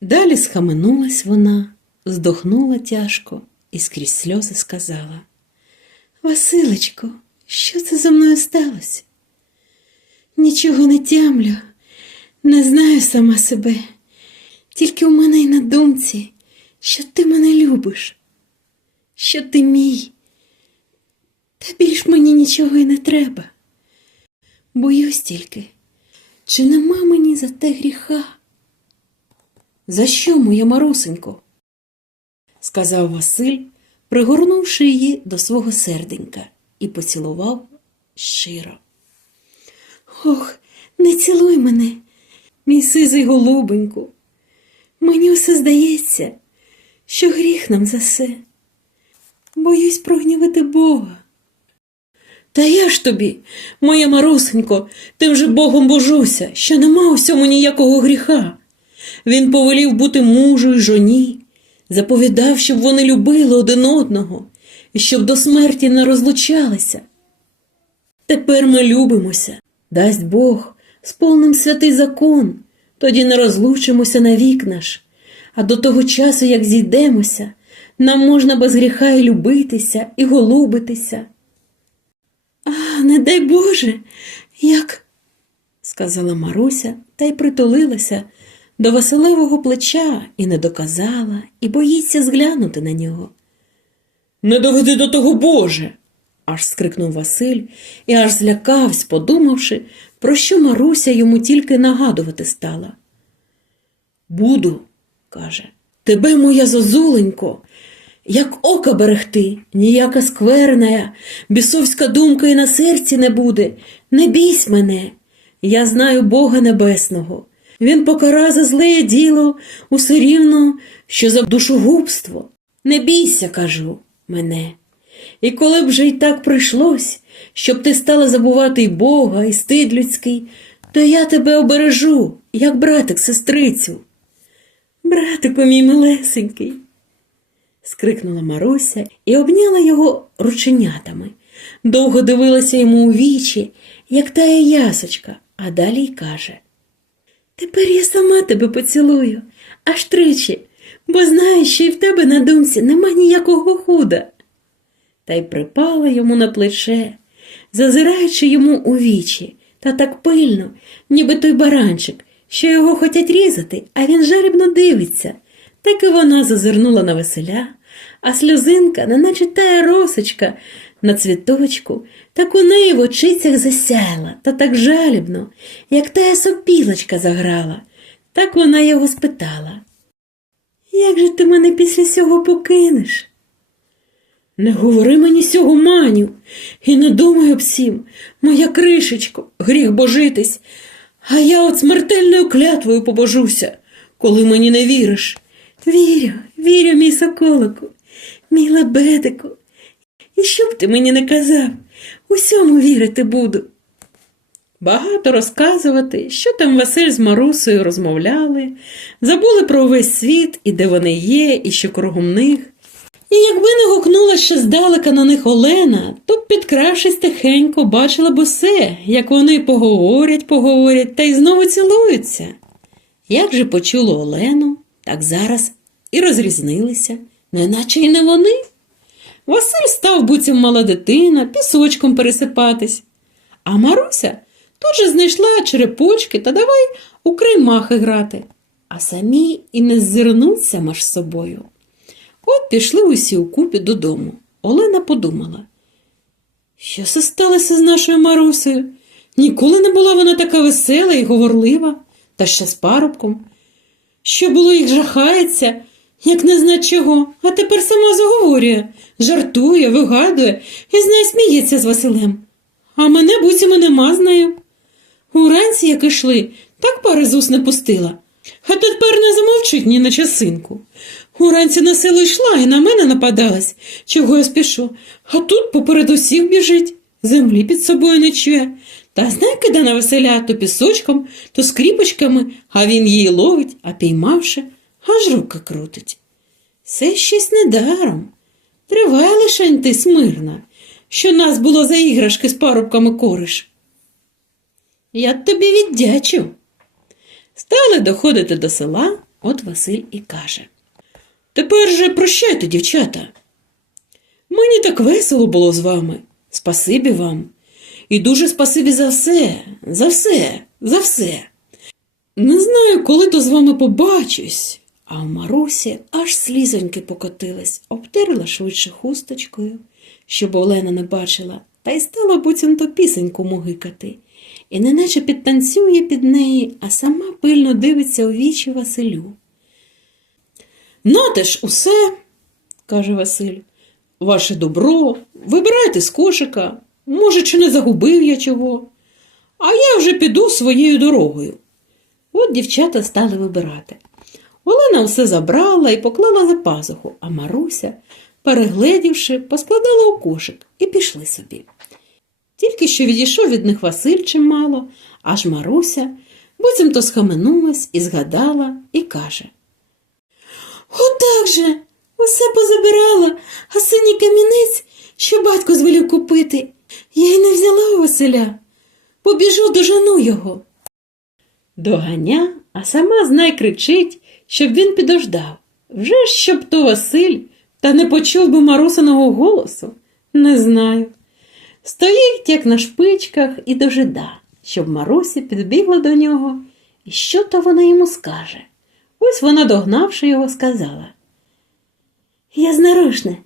Далі схаменулась вона, здохнула тяжко і скрізь сльози сказала. Василечко, що це зо мною сталося? Нічого не тямлю, не знаю сама себе. Тільки у мене й на думці, що ти мене любиш, що ти мій. Та більш мені нічого й не треба. Боюсь тільки, чи нема мені за те гріха? За що, моя марусенько? сказав Василь, пригорнувши її до свого серденька і поцілував щиро. Ох, не цілуй мене, мій сизий голубеньку. Мені усе здається, що гріх нам за все. Боюсь прогнівити Бога. Та я ж тобі, моя марусенько, тим же Богом божуся, що нема у цьому ніякого гріха. Він повелів бути мужу й жоні, заповідав, щоб вони любили один одного і щоб до смерті не розлучалися. Тепер ми любимося, дасть Бог, сповним святий закон, тоді не розлучимося навік наш, а до того часу, як зійдемося, нам можна без гріха і любитися, і голубитися. А, не дай Боже, як, сказала Маруся та й притулилася до Василевого плеча і не доказала, і боїться зглянути на нього. Не доведи до того, Боже. аж скрикнув Василь і аж злякався, подумавши, про що Маруся йому тільки нагадувати стала. Буду, каже, тебе, моя зозуленько, як ока берегти, ніяка скверная, бісовська думка і на серці не буде. Не бійсь мене. Я знаю Бога Небесного. Він покара за зле діло усе рівно, що за душогубство. Не бійся, кажу, мене. І коли б же й так прийшлось, щоб ти стала забувати й Бога, і стид людський, то я тебе обережу, як братик сестрицю. Братику мій милесенький, скрикнула Маруся і обняла його рученятами. Довго дивилася йому у вічі, як тая ясочка, а далі й каже Тепер я сама тебе поцілую, аж тричі, бо знаю, що й в тебе на думці нема ніякого худа. Та й припала йому на плече, зазираючи йому у вічі, та так пильно, ніби той баранчик, що його хотять різати, а він жарібно дивиться. Так і вона зазирнула на веселя, а сльозинка, неначе тая росочка на цвіточку, так у неї в очицях засяяла, та так жалібно, як тая сопілочка заграла. Так вона його спитала. Як же ти мене після сього покинеш? Не говори мені сього, маню, і не думай об сім, моя кришечко, гріх божитись, а я от смертельною клятвою побожуся, коли мені не віриш. Вірю, вірю, мій соколику, мій лебедику. І що б ти мені не казав, усьому вірити буду. Багато розказувати, що там Василь з Марусею розмовляли, забули про увесь світ і де вони є, і що кругом них. І якби не гукнула ще здалека на них Олена, то підкравшись тихенько, бачила б усе, як вони поговорять, поговорять та й знову цілуються. Як же почуло Олену, так зараз і розрізнилися, неначе й не вони. Василь став буцім мала дитина, пісочком пересипатись. А Маруся тут же знайшла черепочки та давай у креймахи грати, а самі і не ззирнуться між собою. От пішли усі укупі додому. Олена подумала, що це сталося з нашою Марусею? Ніколи не була вона така весела і говорлива, та ще з парубком. Що було їх жахається, як не зна чого, а тепер сама заговорює, жартує, вигадує і з нею сміється з Василем. А мене буціму нема з нею. Уранці, як ішли, так пари з уст не пустила, а тепер не замовчить ні на часинку. Уранці на село йшла і на мене нападалась, чого я спішу, а тут поперед усіх біжить, землі під собою не чує. Та знай кида на веселя то пісочком, то скріпочками, а він її ловить, а піймавши, аж руки крутить. Це щось недаром. Тривай лишень ти смирна, що нас було за іграшки з парубками кориш. Я тобі віддячу. Стали доходити до села, От Василь і каже. Тепер же прощайте, дівчата. Мені так весело було з вами. Спасибі вам. І дуже спасибі за все, за все, за все. Не знаю, коли то з вами побачусь. А в Марусі аж слізоньки покотились, обтерла швидше хусточкою, щоб Олена не бачила, та й стала буцімто пісеньку мугикати. І неначе підтанцює під неї, а сама пильно дивиться у вічі Василю. Нате ж усе, каже Василь, ваше добро, вибирайте з кошика. Може, чи не загубив я чого, а я вже піду своєю дорогою. От дівчата стали вибирати. Олена все забрала і поклала за пазуху, а Маруся, перегледівши, поскладала у кошик і пішли собі. Тільки що відійшов від них Василь чимало, аж Маруся буцімто схаменулась і згадала і каже. Отак же, усе позабирала, а синій камінець, що батько звелів купити, я й не взяла у Василя. Побіжу дожену його. Доганя, а сама знай кричить, щоб він підождав. Вже ж щоб то Василь, та не почув би Марусиного голосу. Не знаю. Стоїть, як на шпичках, і дожида, щоб Маруся підбігла до нього, і що то вона йому скаже. Ось вона, догнавши його, сказала. Я знарушне,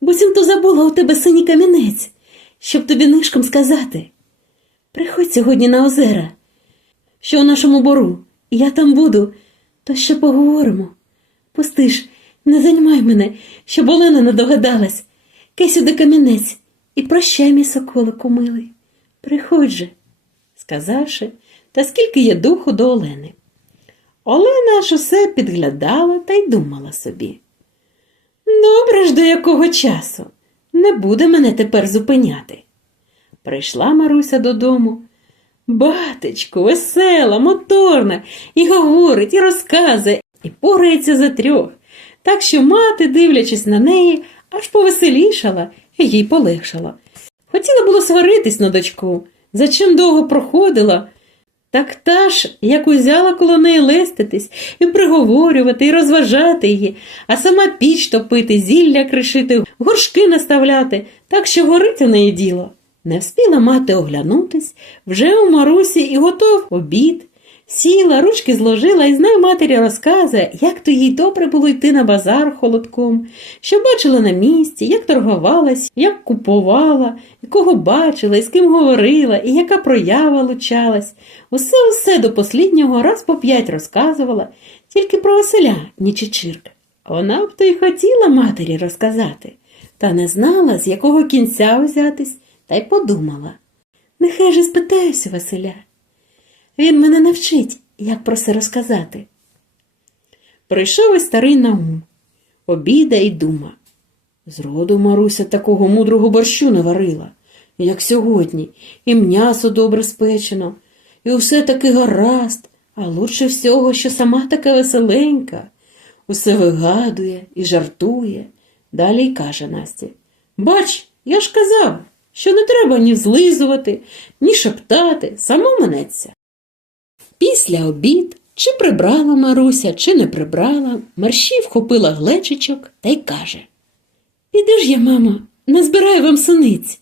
буцім то забула у тебе синій камінець, щоб тобі нишком сказати. Приходь сьогодні на озера, що у нашому бору, я там буду, то ще поговоримо. Пусти ж, не займай мене, щоб Олена не догадалась. Кай сюди камінець і прощай, мій соколику милий. Приходь же, сказавши, та скільки є духу до Олени. Олена ж усе підглядала та й думала собі. Добре ж до якого часу. Не буде мене тепер зупиняти. Прийшла Маруся додому. Батечко, весела, моторна, і говорить, і розказує, і порається за трьох. Так що мати, дивлячись на неї, аж повеселішала і їй полегшала. Хотіла було сваритись на дочку, за чим довго проходила. Так та ж, як узяла коло неї леститись, і приговорювати, і розважати її, а сама піч топити, зілля кришити, горшки наставляти, так що горить у неї діло. Не встигла мати оглянутись, вже у Марусі і готов обід. Сіла, ручки зложила і знай матері розказує, як то їй добре було йти на базар холодком, що бачила на місці, як торгувалась, як купувала, і кого бачила, і з ким говорила, і яка проява лучалась. Усе усе до посліднього раз по п'ять розказувала, тільки про Василя, ні Чичирка. Вона б то й хотіла матері розказати, та не знала, з якого кінця взятись, та й подумала. Нехай же спитаюся Василя. Він мене навчить, як про це розказати. Прийшов і старий Наум, обіда й дума. Зроду Маруся такого мудрого борщу не варила, як сьогодні, і м'ясо добре спечено, і усе таки гаразд, а лучше всього, що сама така веселенька, усе вигадує і жартує. Далі й каже Насті Бач, я ж казав, що не треба ні злизувати, ні шептати, само минеться. Після обід, чи прибрала Маруся, чи не прибрала, Марші вхопила глечичок та й каже Піду ж я, мама, назбираю вам суниць.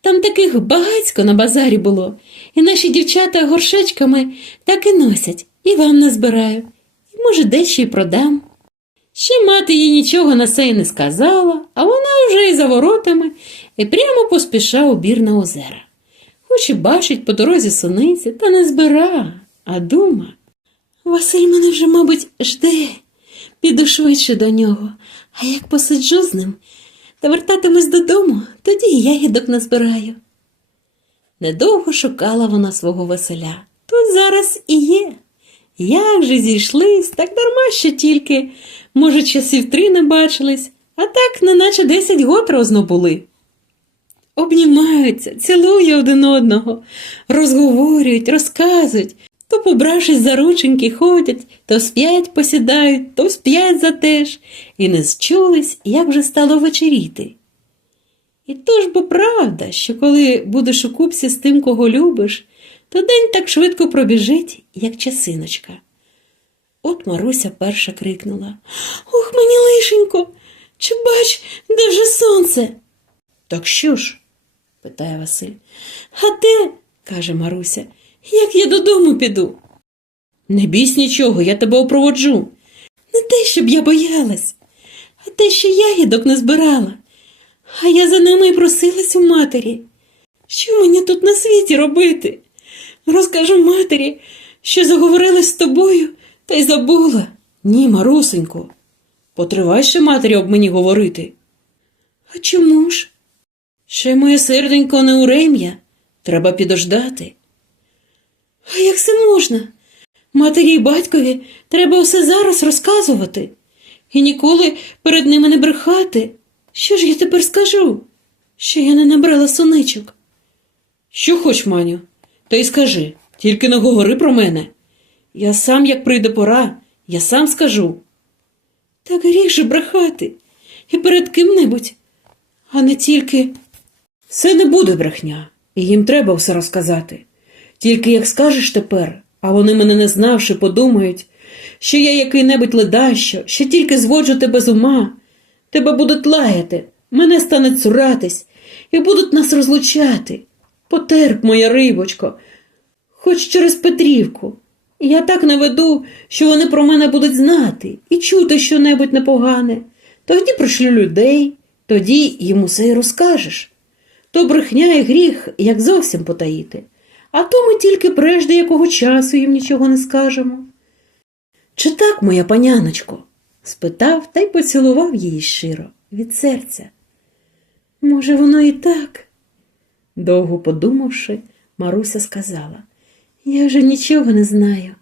Там таких багацько на базарі було, і наші дівчата горшечками так і носять, і вам назбираю, і, може, дещо й продам. Ще мати їй нічого на це не сказала, а вона вже й за воротами і прямо поспіша у бір на озера. Хоч і бачить по дорозі суниці, та не збира, а дума. Василь мене вже, мабуть, жде. Піду швидше до нього, а як посиджу з ним та вертатимусь додому, тоді і ягідок назбираю. Недовго шукала вона свого Василя. Тут зараз і є. Як же зійшлись, так дарма що тільки, може, часів три не бачились, а так, неначе десять год розно були. Обнімаються, цілують один одного, розговорюють, розказують, то, побравшись за рученьки, ходять, то всп'ять посідають, то всп'ять за теж, і не зчулись, як вже стало вечеріти. І то ж бо правда, що коли будеш у купці з тим, кого любиш, то день так швидко пробіжить, як часиночка. От Маруся перша крикнула Ох, мені лишенько, чи бач, де вже сонце? Так що ж? питає Василь. А де? каже Маруся, як я додому піду. Не бійсь нічого, я тебе опроводжу. Не те, щоб я боялась, а те, що ягідок не збирала. А я за ними й просилась у матері. Що мені тут на світі робити? Розкажу матері, що заговорилась з тобою та й забула. Ні, Марусенько, потривай ще матері об мені говорити. А чому ж? Ще моє серденько не урем'я, треба підождати. А як це можна? Матері й батькові треба все зараз розказувати і ніколи перед ними не брехати. Що ж я тепер скажу? Що я не набрала соничок. Що хоч, Маню, та й скажи, тільки не говори про мене. Я сам, як прийде пора, я сам скажу. Так гріх же брехати і перед ким-небудь, а не тільки. Це не буде брехня, і їм треба все розказати. Тільки як скажеш тепер, а вони мене не знавши, подумають, що я який-небудь ледащо, що тільки зводжу тебе з ума, тебе будуть лаяти, мене стане цуратись, і будуть нас розлучати. Потерп, моя рибочко, хоч через Петрівку. Я так не веду, що вони про мене будуть знати і чути що-небудь непогане. Тоді пришлю людей, тоді їм усе й розкажеш. То брехня і гріх, як зовсім потаїти, а то ми тільки прежде якого часу їм нічого не скажемо. Чи так, моя паняночко? спитав та й поцілував її щиро від серця. Може, воно і так? Довго подумавши, Маруся сказала, я вже нічого не знаю,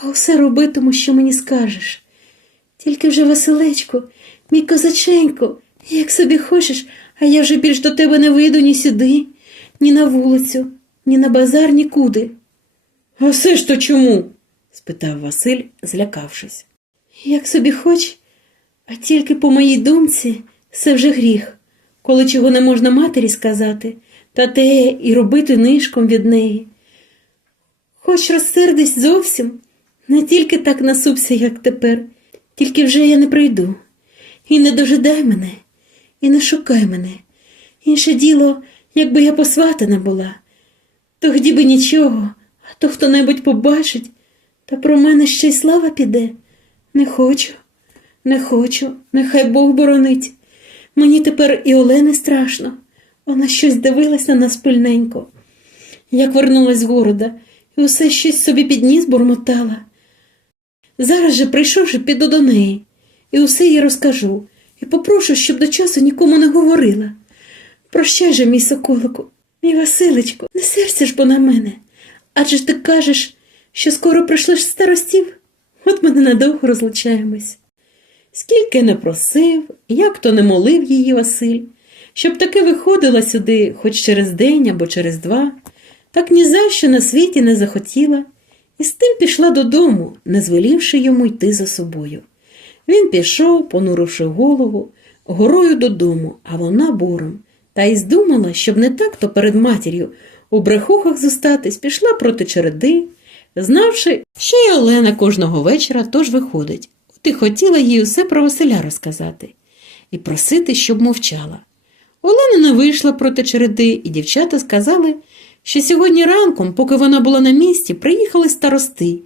а усе робитиму, що мені скажеш. Тільки вже, Василечко, мій козаченько, як собі хочеш, а я вже більш до тебе не вийду ні сюди, ні на вулицю, ні на базар, нікуди. А все ж то чому? спитав Василь, злякавшись. Як собі хоч, а тільки по моїй думці це вже гріх, коли чого не можна матері сказати, та те і робити нишком від неї. Хоч розсердись зовсім, не тільки так насупся, як тепер, тільки вже я не прийду. І не дожидай мене, і не шукай мене. Інше діло, якби я посватана була, тоді би нічого, а то хто-небудь побачить, та про мене ще й слава піде. Не хочу, не хочу, нехай Бог боронить. Мені тепер і Олени страшно. Вона щось дивилась на нас пильненько. Як вернулась з города, і усе щось собі під ніс бурмотала. Зараз же, прийшовши, піду до неї, і усе їй розкажу, і попрошу, щоб до часу нікому не говорила. Прощай же, мій соколику, мій Василечко, не серця ж бо на мене. Адже ж ти кажеш, що скоро прийшлеш старостів, от ми ненадовго розлучаємось. Скільки не просив, як то не молив її Василь, щоб таки виходила сюди хоч через день або через два, так ні за що на світі не захотіла, і з тим пішла додому, не звелівши йому йти за собою. Він пішов, понуривши голову, горою додому, а вона бором, та й здумала, щоб не так то перед матір'ю у брехухах зостатись, пішла проти череди, знавши, що й Олена кожного вечора тож виходить. От і хотіла їй усе про Василя розказати і просити, щоб мовчала. Олена не вийшла проти череди, і дівчата сказали, що сьогодні ранком, поки вона була на місці, приїхали старости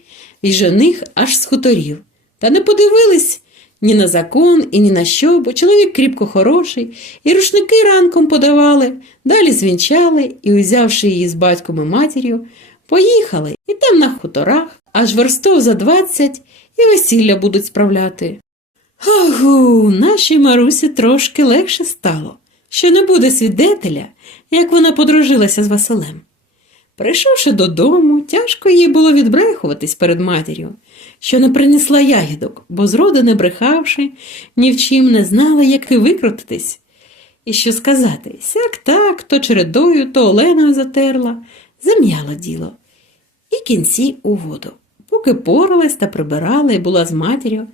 і жених аж з хуторів. Та не подивились ні на закон і ні на що, бо чоловік кріпко хороший, і рушники ранком подавали, далі звінчали і, узявши її з батьком і матір'ю, поїхали і там на хуторах, аж верстов за двадцять, і весілля будуть справляти. Агу, нашій Марусі трошки легше стало, що не буде свідетеля, як вона подружилася з Василем. Прийшовши додому, тяжко їй було відбрехуватись перед матір'ю, що не принесла ягідок, бо зроду не брехавши, ні в чим не знала, як і викрутитись. І що сказати, сяк так, то чередою, то Оленою затерла, зам'яло діло. І кінці у воду. Поки поралась та прибирала і була з матір'ю,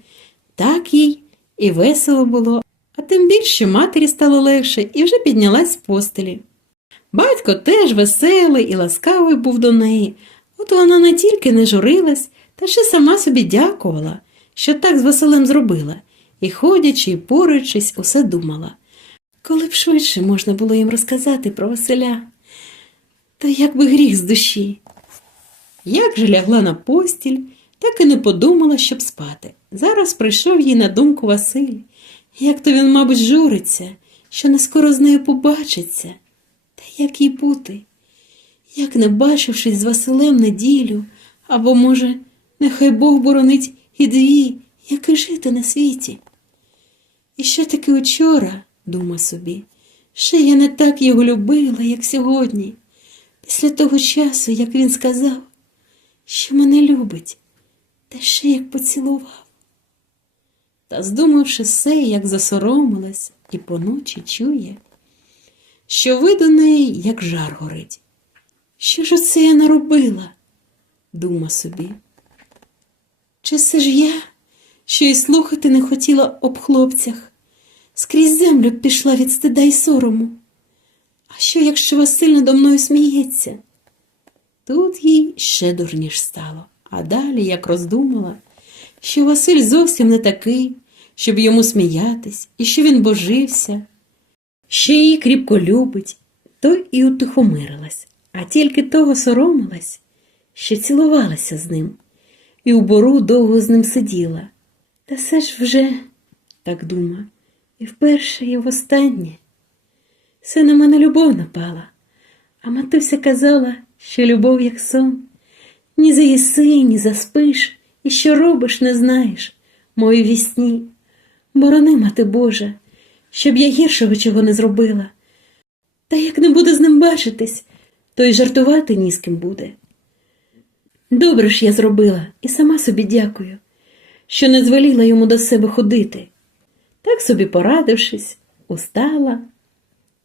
так їй і весело було, а тим більше матері стало легше і вже піднялась з постелі. Батько теж веселий і ласкавий був до неї, от вона не тільки не журилась, Та ще сама собі дякувала, що так з Василем зробила, і, ходячи і поруючись, усе думала. Коли б швидше можна було їм розказати про Василя, то як би гріх з душі. Як же лягла на постіль, так і не подумала, щоб спати. Зараз прийшов їй на думку Василь. Як то він, мабуть, журиться, що не скоро з нею побачиться. Як їй бути? Як не бачившись з Василем неділю, або, може, нехай Бог боронить і дві, як і жити на світі. І ще таки учора, дума собі, ще я не так його любила, як сьогодні, після того часу, як він сказав, що мене любить, та ще як поцілував. Та, здумавши все, як засоромилась, і поночі чує, що ви до неї, як жар горить. Що ж оце я наробила? дума собі. Чи це ж я, що й слухати не хотіла об хлопцях, скрізь землю пішла від стида й сорому. А що, якщо Василь надо мною сміється? Тут їй ще дурніш стало, а далі, як роздумала, що Василь зовсім не такий, щоб йому сміятись, і що він божився, що її кріпко любить, то і утихомирилась, а тільки того соромилась, що цілувалася з ним, і у бору довго з ним сиділа. Та все ж вже, так дума, і вперше, і востаннє. Все на мене любов напала, а матуся казала, що любов як сон. Ні заїси, ні заспиш, і що робиш, не знаєш, мої вісні. Борони, мати Божа, щоб я гіршого чого не зробила. Та як не буду з ним бачитись, то й жартувати ні з ким буде. Добре ж я зробила і сама собі дякую, що не звеліла йому до себе ходити. Так собі порадившись, устала,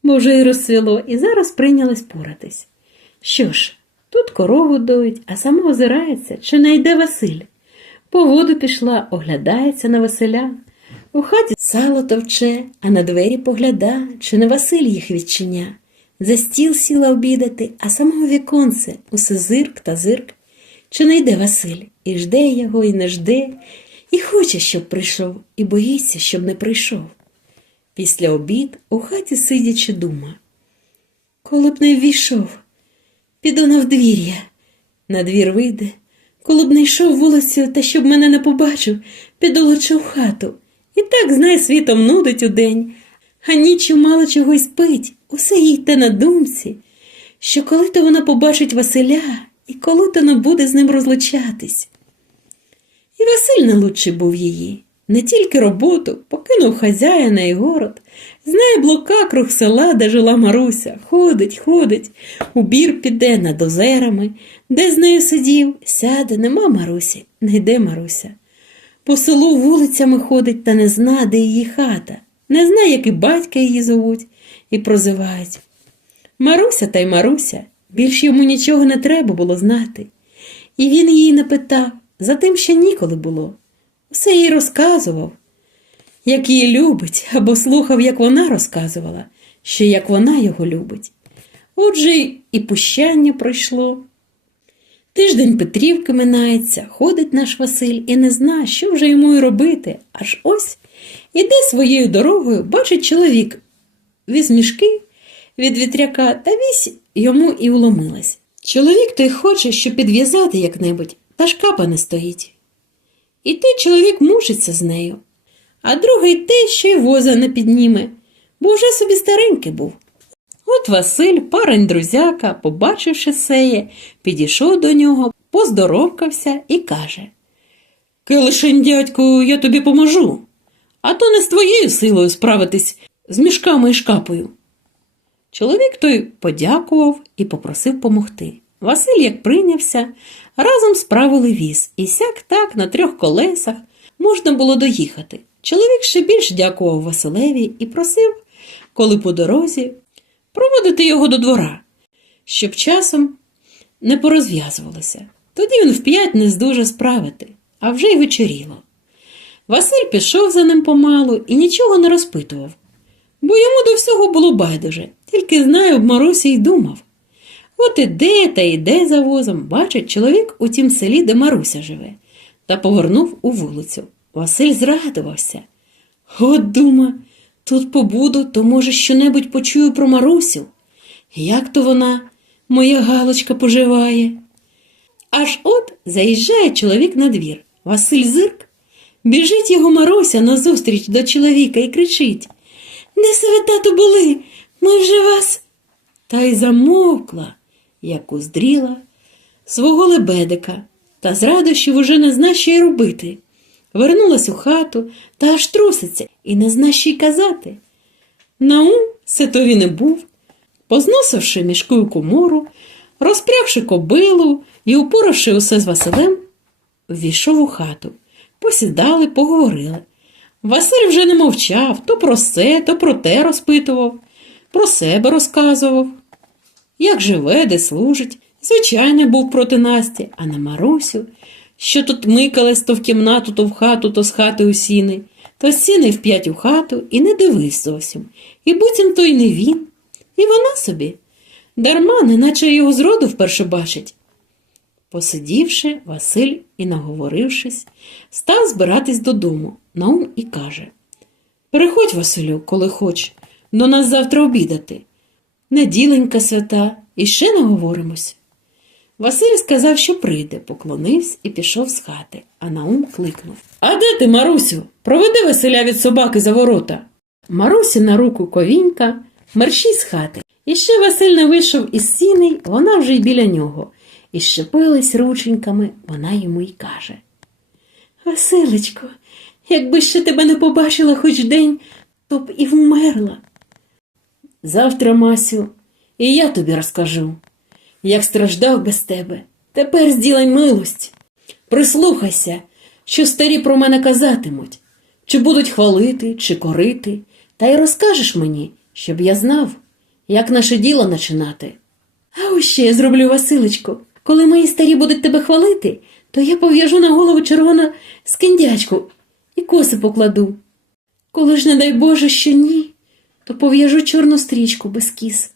бо вже й розсвіло, і зараз прийнялась поратись. Що ж, тут корову доють, а сама озирається, чи не йде Василь. По воду пішла, оглядається на Василя. У хаті сало товче, а на двері погляда, чи не Василь їх відчиня. За стіл сіла обідати, а самого віконце усе зирк та зирк. Чи не йде Василь, і жде його, і не жде, і хоче, щоб прийшов, і боїться, щоб не прийшов. Після обід у хаті сидячи дума. Коли б не ввійшов, піду на вдвір'я. На двір вийде, коли б не йшов вулицею, та щоб мене не побачив, піду лучше в хату. І так, знай, світом нудить удень, а ніччю мало чого й спить, усе їй те на думці, що коли то вона побачить Василя, і коли то не буде з ним розлучатись. І Василь не лучший був її. Не тільки роботу, покинув хазяїна і город, знає блока круг села, де жила Маруся, ходить, ходить, у бір піде над озерами, де з нею сидів, сяде, нема Марусі, не йде Маруся. По селу вулицями ходить та не зна, де її хата, не зна, як і батька її зовуть, і прозивають. Маруся та й Маруся, більш йому нічого не треба було знати. І він її не питав, за тим ще ніколи було. Все їй розказував, як її любить, або слухав, як вона розказувала, що як вона його любить. Отже, і пущання пройшло. Тиждень Петрівки минається, ходить наш Василь і не знає, що вже йому й робити. Аж ось іде своєю дорогою, бачить чоловік, віз мішки від вітряка та вісь йому і уломилась. Чоловік той хоче, щоб підв'язати як-небудь, та шкапа не стоїть. І той чоловік мучиться з нею, а другий те, що й воза не підніме, бо вже собі старенький був. От Василь, парень друзяка, побачивши сеє, підійшов до нього, поздоровкався і каже Килишень, дядьку, я тобі поможу, а то не з твоєю силою справитись з мішками і шкапою. Чоловік той подякував і попросив помогти. Василь, як прийнявся, разом справили віз, і сяк так на трьох колесах можна було доїхати. Чоловік ще більш дякував Василеві і просив, коли по дорозі, проводити його до двора, щоб часом не порозв'язувалося. Тоді він вп'ять не здуже справити, а вже й вечоріло. Василь пішов за ним помалу і нічого не розпитував, бо йому до всього було байдуже, тільки знає об Марусі й думав. От іде та йде за возом, бачить чоловік у тім селі, де Маруся живе. та повернув у вулицю. Василь зрадувався. От дума, тут побуду, то, може, щонебудь почую про Марусю. Як то вона, моя галочка, поживає? Аж от заїжджає чоловік на двір. Василь зирк. Біжить його Маруся назустріч до чоловіка і кричить Де ви, тату, були? Ми вже вас. Та й замовкла, як уздріла свого лебедика, та з радощів уже не зна, що й робити. Вернулась у хату та аж труситься і не зна, що й казати. Наум ситові не був, позносивши мішкою комору, розпрягши кобилу і упоравши усе з Василем, ввійшов у хату. Посідали, поговорили. Василь вже не мовчав, то про се, то про те розпитував, про себе розказував. Як живе, де служить, звичайно, був проти Насті, а на Марусю, що тут микалась то в кімнату, то в хату, то з хати у сіни, то з сіни вп'ять у хату і не дивись зовсім. І буцім то й не він, і вона собі. Дарма, неначе його зроду вперше бачить. Посидівши, Василь і наговорившись, став збиратись додому. Наум і каже Переходь, Василю, коли хоч, до нас завтра обідати. Неділенька свята, і ще наговоримось. Василь сказав, що прийде, поклонився і пішов з хати, а Наум кликнув А де ти, Марусю? Проведи Василя від собаки за ворота. Марусі на руку ковінька, мерщій з хати. І ще Василь не вийшов із сіней, вона вже й біля нього. І щепились рученьками, вона йому й каже. Василечко, якби ще тебе не побачила хоч день, то б і вмерла. Завтра, Масю, і я тобі розкажу, як страждав без тебе. Тепер зділай милость. Прислухайся, що старі про мене казатимуть, чи будуть хвалити, чи корити, та й розкажеш мені, щоб я знав, як наше діло начинати. А ось ще я зроблю, Василечко, коли мої старі будуть тебе хвалити, то я пов'яжу на голову червону скиндячку і коси покладу. Коли ж, не дай Боже, що ні, то пов'яжу чорну стрічку без кіс.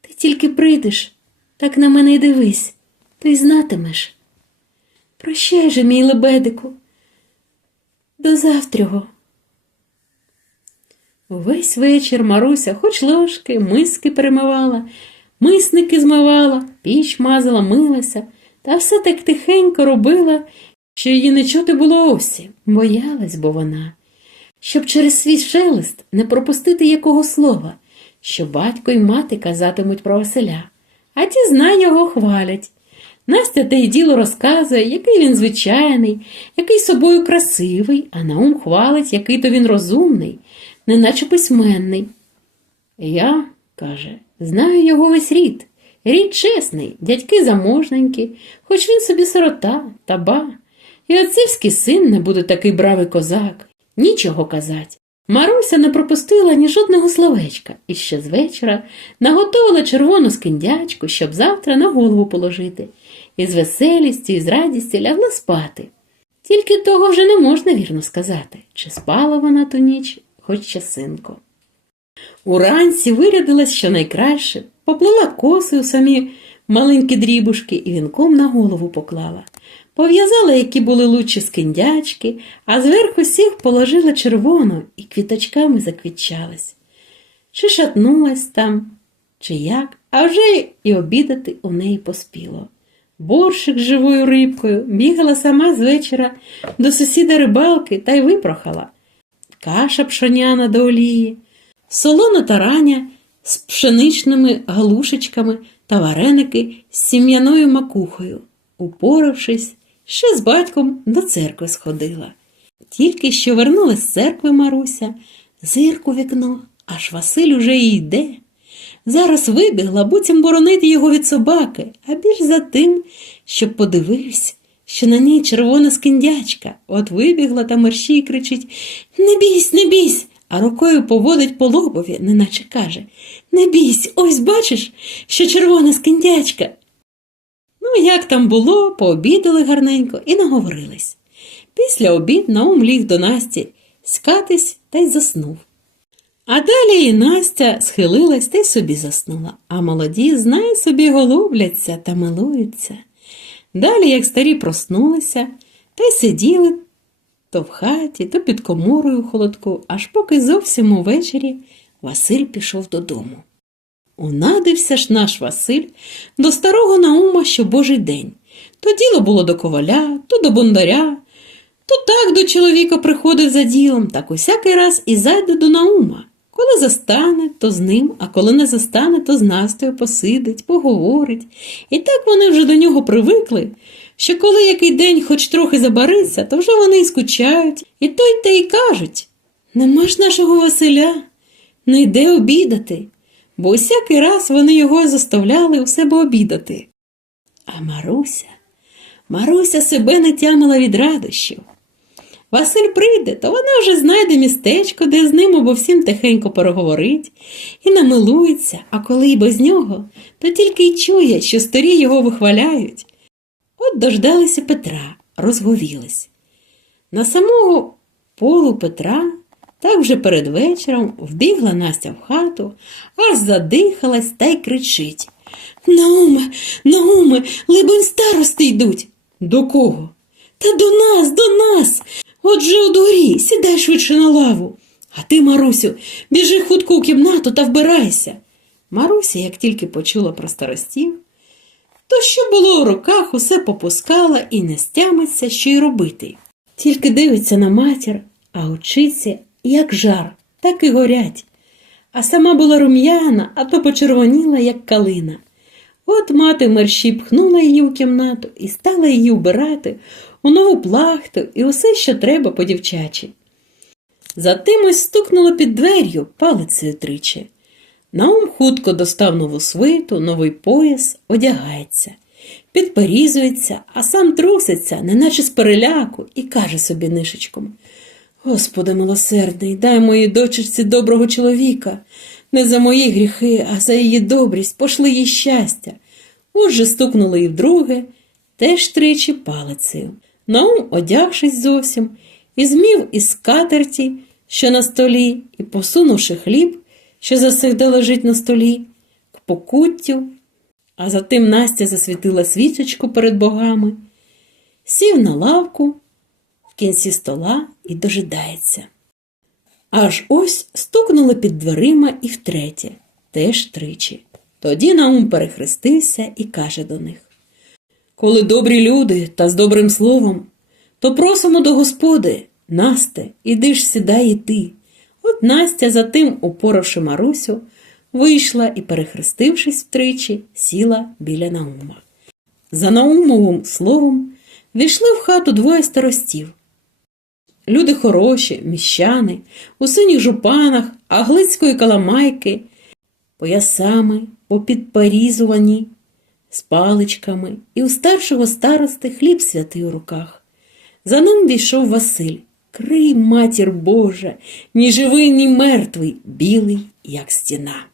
Ти тільки прийдеш, так на мене й дивись, то й знатимеш. Прощай же, мій лебедику, до завтрього. Увесь вечір Маруся хоч ложки, миски перемивала, мисники змивала, піч мазала, милася, та все так тихенько робила, що її не чути було осі, боялась, бо вона, щоб через свій шелест не пропустити якого слова, що батько й мати казатимуть про Василя, а ті зна його хвалять. Настя те й діло розказує, який він звичайний, який собою красивий, а Наум хвалить, який то він розумний, неначе письменний. Я, каже, знаю його весь рід. Рід чесний, дядьки заможненькі, хоч він собі сирота, та ба. І отцівський син не буде такий бравий козак, нічого казать. Маруся не пропустила ні жодного словечка і ще з вечора наготовила червону скиндячку, щоб завтра на голову положити, і з веселістю і з радістю лягла спати. Тільки того вже не можна вірно сказати, чи спала вона ту ніч, хоч часинко. Уранці вирядилась щонайкраще, поплила коси у самі маленькі дрібушки і вінком на голову поклала. Пов'язала, які були лучші скиндячки, а зверху всіх положила червону і квіточками заквітчалась. Чи шатнулась там, чи як, а вже і обідати у неї поспіло. Борщик з живою рибкою бігала сама з вечора до сусіда рибалки та й випрохала. Каша пшоняна до олії, солона тараня з пшеничними галушечками та вареники з сім'яною макухою. Упоравшись, ще з батьком до церкви сходила. Тільки що вернулась з церкви Маруся, зирк у вікно, аж Василь уже й йде. Зараз вибігла, буцім боронити його від собаки, а більш за тим, щоб подивився, що на ній червона скиндячка. От вибігла та мерщій кричить Не бійсь, не бійсь, а рукою поводить по лобові, неначе каже Не бійсь, ось бачиш, що червона скиндячка. Ну, як там було, пообідали гарненько і наговорились. Після обід Наум ліг до Насті скатись та й заснув. А далі і Настя схилилась та й собі заснула, а молоді, знай собі, голубляться та милуються. Далі, як старі проснулися, Та й сиділи то в хаті, то під коморою холодку, аж поки зовсім увечері Василь пішов додому. Унадився ж наш Василь до старого Наума що божий день. То діло було до коваля, то до бондаря, то так до чоловіка приходив за ділом, так усякий раз і зайде до Наума. Коли застане, то з ним, а коли не застане, то з Настею посидить, поговорить. І так вони вже до нього привикли, що коли який день хоч трохи забариться, то вже вони й скучають, і той те й кажуть Нема ж нашого Василя, не йде обідати, бо усякий раз вони його заставляли у себе обідати. А Маруся, Маруся себе не тямила від радощів. Василь прийде, то вона вже знайде містечко, де з ним обо всім тихенько переговорить і намилується, а коли й без нього, то тільки й чує, що старі його вихваляють. От дождалися Петра, розговілись. На самого полу Петра, так вже перед вечором, вбігла Настя в хату, аж задихалась та й кричить. Науме, Науме, либонь старости йдуть. До кого? Та до нас, до нас. Отже у дворі, сідай швидше на лаву. А ти, Марусю, біжи хутко у кімнату та вбирайся. Маруся, як тільки почула про старостів, то що було в руках, усе попускала і не стямиться, що й робити. Тільки дивиться на матір, а очиці, як жар, так і горять. А сама була рум'яна, а то почервоніла, як калина. От мати мерщій пхнула її в кімнату і стала її вбирати у нову плахту і усе, що треба по дівчачі. Затим ось стукнуло під двер'ю палицею тричі. Наум хутко достав нову свиту, новий пояс, одягається, підперізується, а сам труситься, неначе з переляку, і каже собі нишечком Господи милосердний, дай моїй дочечці доброго чоловіка, не за мої гріхи, а за її добрість, пошли їй щастя. Отже, стукнули і вдруге, теж тричі палицею. Наум, одягшись зовсім, і змів із скатерті, що на столі, і посунувши хліб, що засигде лежить на столі, к покуттю, а затим Настя засвітила свічечку перед богами, сів на лавку в кінці стола і дожидається. Аж ось стукнули під дверима і втретє, теж тричі. Тоді Наум перехрестився і каже до них Коли добрі люди та з добрим словом, то просимо до Господи, Насте, іди ж сідай і ти. От Настя, затим, упоравши Марусю, вийшла і, перехрестившись втричі, сіла біля Наума. За Наумовим словом війшли в хату двоє старостів. Люди хороші, міщани, у синіх жупанах, аглицької каламайки, поясами, попідпорізувані, з паличками, і у старшого старости хліб святий у руках. За ним війшов Василь. Крий, матір Божа, ні живий, ні мертвий, білий, як стіна.